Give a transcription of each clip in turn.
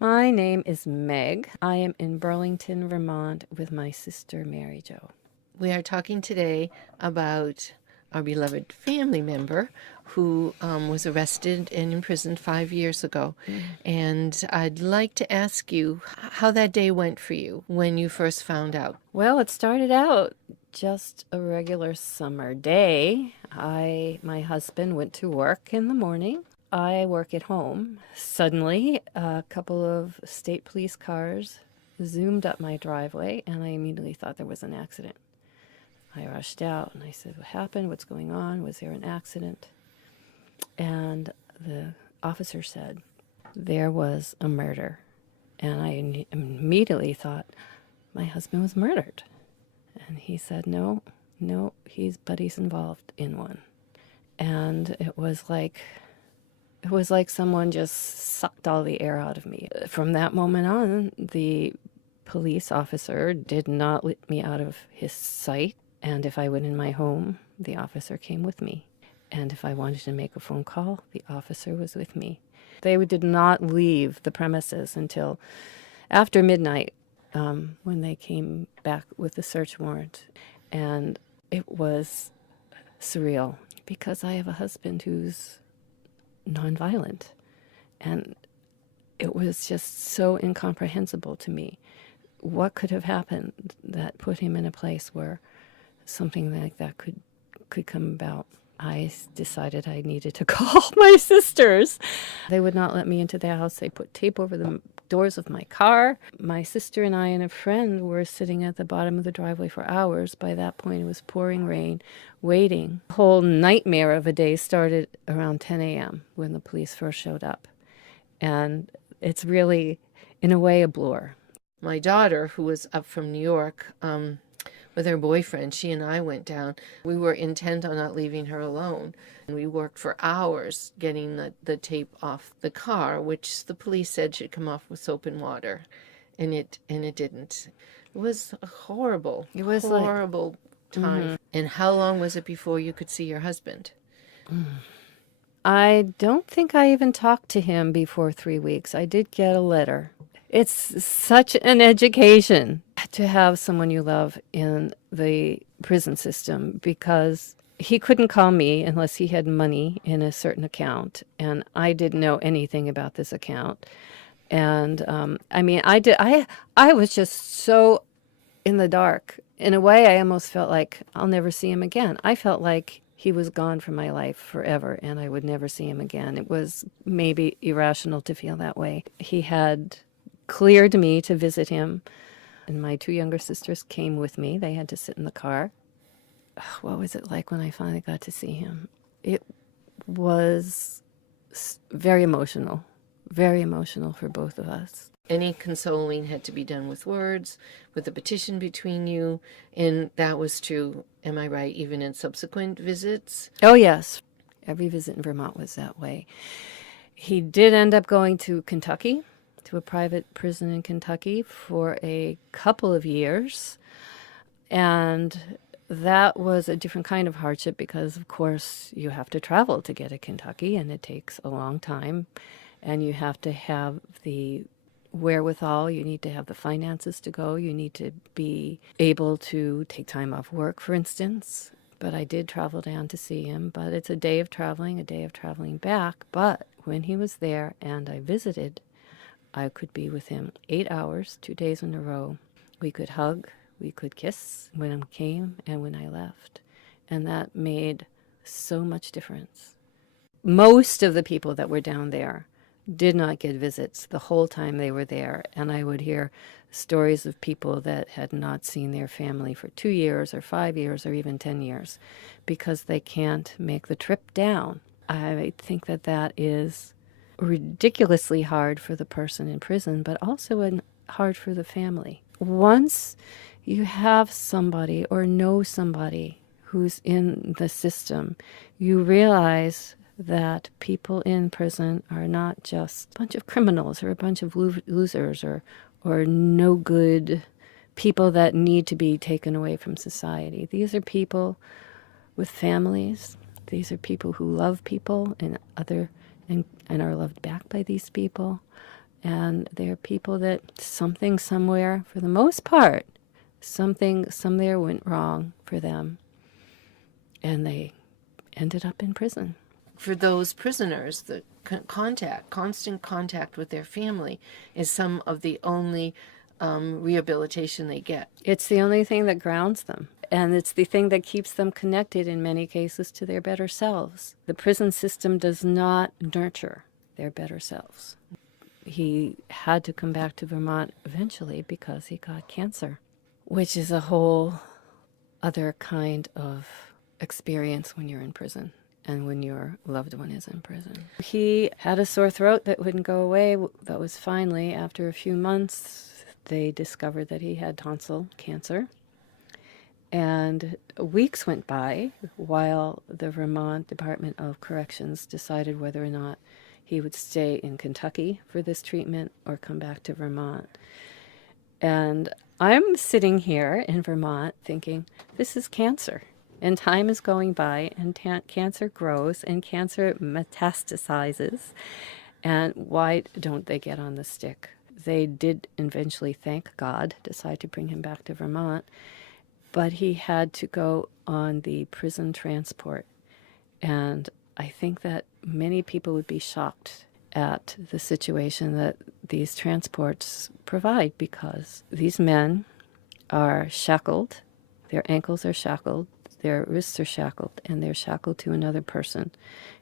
My name is Meg. I am in Burlington, Vermont with my sister Mary Jo. We are talking today about our beloved family member who was arrested and imprisoned 5 years ago. And I'd like to ask you how that day went for you when you first found out. Well, it started out just a regular summer day. My husband went to work in the morning. I work at home. Suddenly, a couple of state police cars zoomed up my driveway, and I immediately thought there was an accident. I rushed out and I said, "What happened? What's going on? Was there an accident?" And the officer said, "There was a murder." And I immediately thought, my husband was murdered. And he said, "No, no, but he's involved in one." And it was like someone just sucked all the air out of me. From that moment on, the police officer did not let me out of his sight. And if I went in my home, the officer came with me. And if I wanted to make a phone call, the officer was with me. They did not leave the premises until after midnight, when they came back with the search warrant. And it was surreal because I have a husband who's nonviolent. And it was just so incomprehensible to me. What could have happened that put him in a place where something like that could come about? I decided I needed to call my sisters. They would not let me into their house. They put tape over the doors of my car. My sister and I and a friend were sitting at the bottom of the driveway for hours. By that point, it was pouring rain, waiting. The whole nightmare of a day started around 10 a.m. when the police first showed up. And it's really, in a way, a blur. My daughter, who was up from New York, with her boyfriend, she and I went down. We were intent on not leaving her alone. And we worked for hours getting the tape off the car, which the police said should come off with soap and water. And it didn't. It was a horrible, It was horrible time. And how long was it before you could see your husband? I don't think I even talked to him before 3 weeks. I did get a letter. It's such an education to have someone you love in the prison system because he couldn't call me unless he had money in a certain account, and I didn't know anything about this account. And I mean, I was just so in the dark. In a way, I almost felt like I'll never see him again. I felt like he was gone from my life forever and I would never see him again. It was maybe irrational to feel that way. He had cleared me to visit him, and my two younger sisters came with me. They had to sit in the car. What was it like when I finally got to see him? It was very emotional for both of us. Any consoling had to be done with words, with a petition between you, and that was true, am I right, even in subsequent visits? Oh, yes. Every visit in Vermont was that way. He did end up going to Kentucky, to a private prison in Kentucky for a couple of years. And that was a different kind of hardship because, of course, you have to travel to get to Kentucky, and it takes a long time. And you have to have the wherewithal, you need to have the finances to go, you need to be able to take time off work, for instance. But I did travel down to see him, but it's a day of traveling back. But when he was there and I visited, I could be with him 8 hours, 2 days in a row. We could hug, we could kiss when I came and when I left. And that made so much difference. Most of the people that were down there did not get visits the whole time they were there. And I would hear stories of people that had not seen their family for 2 years or 5 years or even 10 years because they can't make the trip down. I think that that is ridiculously hard for the person in prison, but also hard for the family. Once you have somebody or know somebody who's in the system, you realize that people in prison are not just a bunch of criminals or a bunch of losers or no good people that need to be taken away from society. These are people with families. These are people who love people and are loved back by these people. And they're people that something somewhere, for the most part, something somewhere went wrong for them. And they ended up in prison. For those prisoners, the constant contact with their family is some of the only rehabilitation they get. It's the only thing that grounds them. And it's the thing that keeps them connected in many cases to their better selves. The prison system does not nurture their better selves. He had to come back to Vermont eventually because he got cancer, which is a whole other kind of experience when you're in prison and when your loved one is in prison. He had a sore throat that wouldn't go away. That was finally, after a few months, they discovered that he had tonsil cancer. And weeks went by while the Vermont Department of Corrections decided whether or not he would stay in Kentucky for this treatment or come back to Vermont. And I'm sitting here in Vermont thinking, this is cancer. And time is going by, and cancer grows, and cancer metastasizes. And why don't they get on the stick? They did eventually, thank God, decide to bring him back to Vermont. But he had to go on the prison transport. And I think that many people would be shocked at the situation that these transports provide, because these men are shackled, their ankles are shackled, their wrists are shackled, and they're shackled to another person.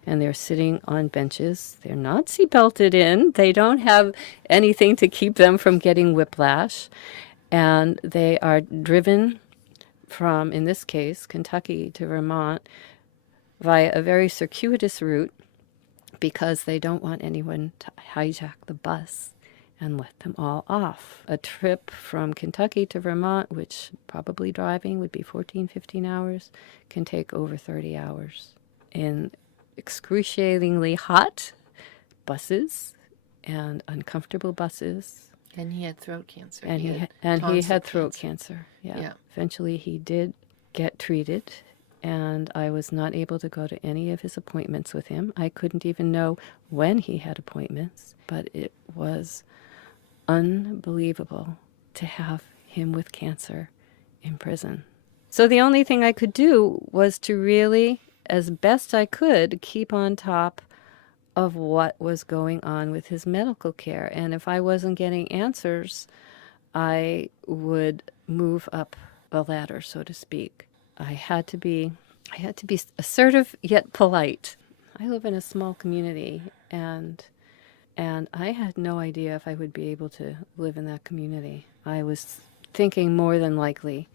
And they're sitting on benches. They're not seatbelted in. They don't have anything to keep them from getting whiplash. And they are driven from, in this case, Kentucky to Vermont via a very circuitous route because they don't want anyone to hijack the bus and let them all off. A trip from Kentucky to Vermont, which probably driving would be 14, 15 hours, can take over 30 hours in excruciatingly hot buses and uncomfortable buses. And he had throat cancer. And he had throat cancer. Yeah. Eventually he did get treated, and I was not able to go to any of his appointments with him. I couldn't even know when he had appointments, but it was unbelievable to have him with cancer in prison. So the only thing I could do was to really, as best I could, keep on top of what was going on with his medical care. And if I wasn't getting answers, I would move up the ladder, so to speak. I had to be assertive yet polite. I live in a small community, and I had no idea if I would be able to live in that community. I was thinking more than likely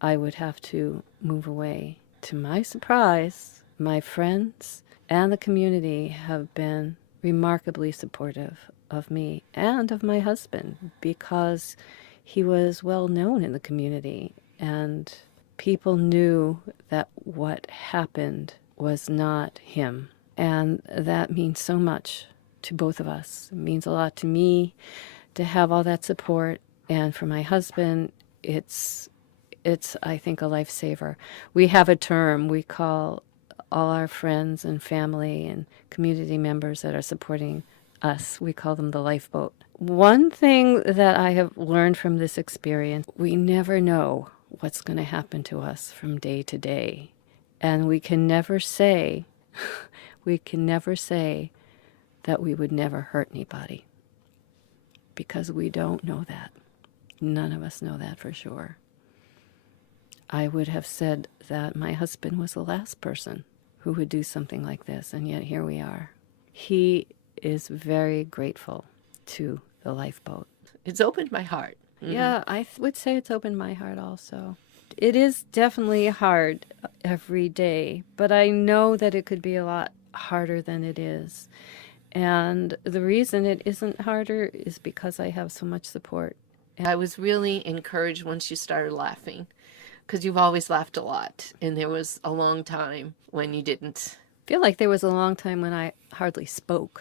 I would have to move away. To my surprise, my friends and the community have been remarkably supportive of me and of my husband because he was well known in the community, and people knew that what happened was not him. And that means so much to both of us. It means a lot to me to have all that support, and for my husband, it's I think a lifesaver. We have a term we call all our friends and family and community members that are supporting us, we call them the lifeboat. One thing that I have learned from this experience, we never know what's going to happen to us from day to day. And we can never say that we would never hurt anybody, because we don't know that. None of us know that for sure. I would have said that my husband was the last person who would do something like this, and yet here we are. He is very grateful to the lifeboat. It's opened my heart. Mm-hmm. Yeah, I would say it's opened my heart also. It is definitely hard every day, but I know that it could be a lot harder than it is. And the reason it isn't harder is because I have so much support. I was really encouraged once you started laughing, because you've always laughed a lot, and there was a long time when you didn't. I feel like there was a long time when I hardly spoke.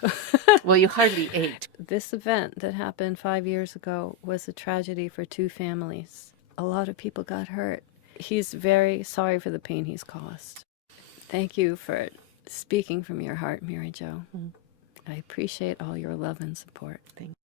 Well, you hardly ate. This event that happened 5 years ago was a tragedy for two families. A lot of people got hurt. He's very sorry for the pain he's caused. Thank you for speaking from your heart, Mary Jo. I appreciate all your love and support. Thank you.